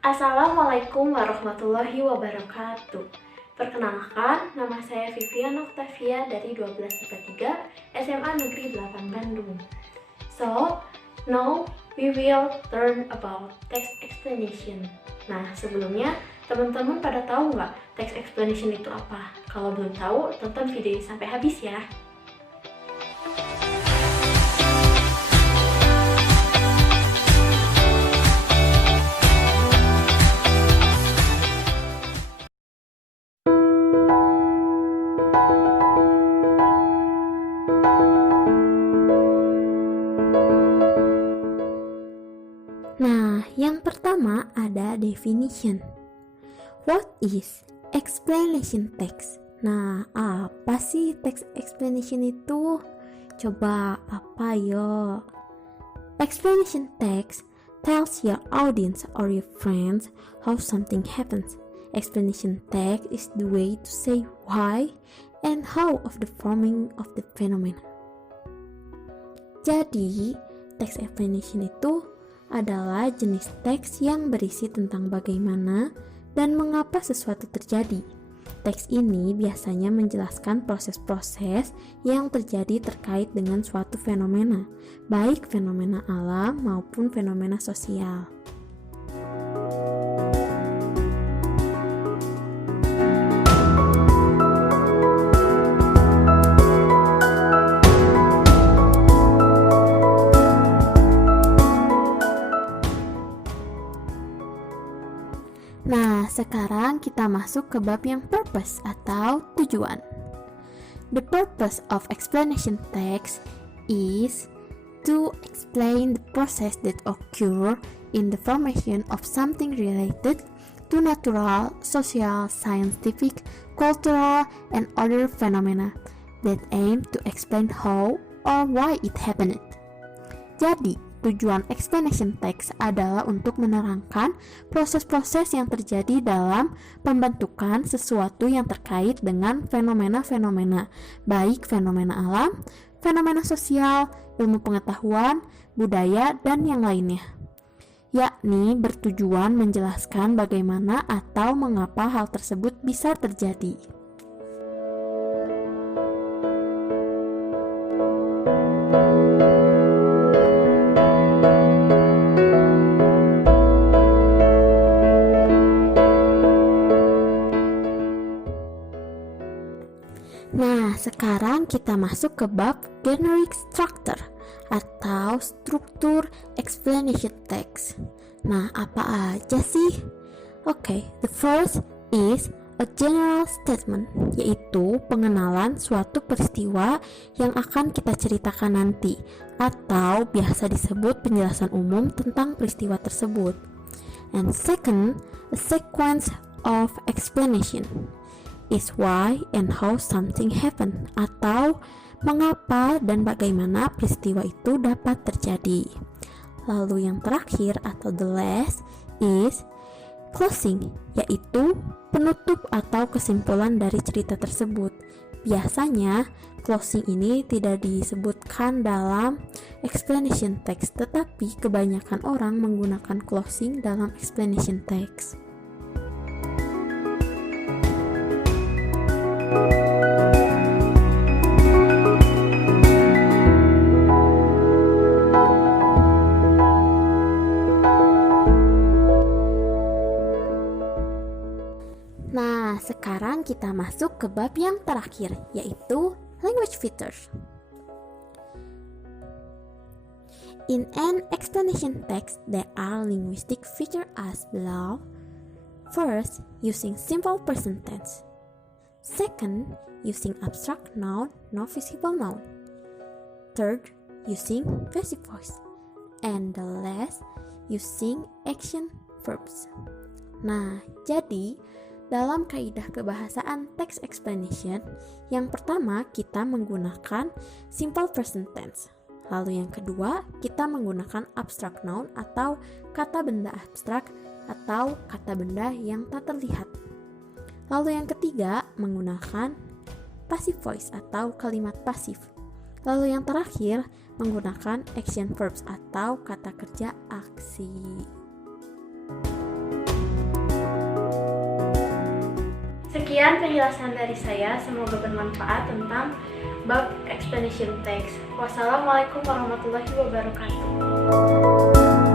Assalamualaikum warahmatullahi wabarakatuh. Perkenalkan, nama saya Vivian Octavia dari 12/3 SMA Negeri 8 Bandung. So, now we will learn about text explanation. Nah, sebelumnya teman-teman pada tahu nggak text explanation itu apa? Kalau belum tahu, tonton video ini sampai habis ya. Nah, yang pertama ada definition. What is explanation text? Nah, apa sih text explanation itu? Coba apa yo? Explanation text tells your audience or your friends how something happens. Explanation text is the way to say why and how of the forming of the phenomenon. Jadi, text explanation itu adalah jenis teks yang berisi tentang bagaimana dan mengapa sesuatu terjadi. Teks ini biasanya menjelaskan proses-proses yang terjadi terkait dengan suatu fenomena, baik fenomena alam maupun fenomena sosial. Nah, sekarang kita masuk ke bab yang purpose atau tujuan. The purpose of explanation text is to explain the process that occur in the formation of something related to natural, social, scientific, cultural, and other phenomena that aim to explain how or why it happened. Jadi, tujuan explanation text adalah untuk menerangkan proses-proses yang terjadi dalam pembentukan sesuatu yang terkait dengan fenomena-fenomena, baik fenomena alam, fenomena sosial, ilmu pengetahuan, budaya, dan yang lainnya. Yakni bertujuan menjelaskan bagaimana atau mengapa hal tersebut bisa terjadi. Nah, sekarang kita masuk ke bab generic structure atau struktur explanation text. Nah, apa aja sih? Oke, the first is a general statement, yaitu pengenalan suatu peristiwa yang akan kita ceritakan nanti, atau biasa disebut penjelasan umum tentang peristiwa tersebut. And second, a sequence of explanation is why and how something happen, atau mengapa dan bagaimana peristiwa itu dapat terjadi. Lalu yang terakhir atau the last is closing, yaitu penutup atau kesimpulan dari cerita tersebut. Biasanya closing ini tidak disebutkan dalam explanation text, tetapi kebanyakan orang menggunakan closing dalam explanation text. Nah, sekarang kita masuk ke bab yang terakhir, yaitu language features. In an explanation text, there are linguistic features as below. First, using simple present tense. Second, using abstract noun, no visible noun. Third, using passive voice. And the last, using action verbs. Nah, jadi dalam kaidah kebahasaan text explanation, yang pertama kita menggunakan simple present tense. Lalu yang kedua, kita menggunakan abstract noun atau kata benda abstrak atau kata benda yang tak terlihat. Lalu yang ketiga, menggunakan passive voice atau kalimat pasif. Lalu yang terakhir, menggunakan action verbs atau kata kerja aksi. Sekian penjelasan dari saya, semoga bermanfaat tentang bab explanation text. Wassalamualaikum warahmatullahi wabarakatuh.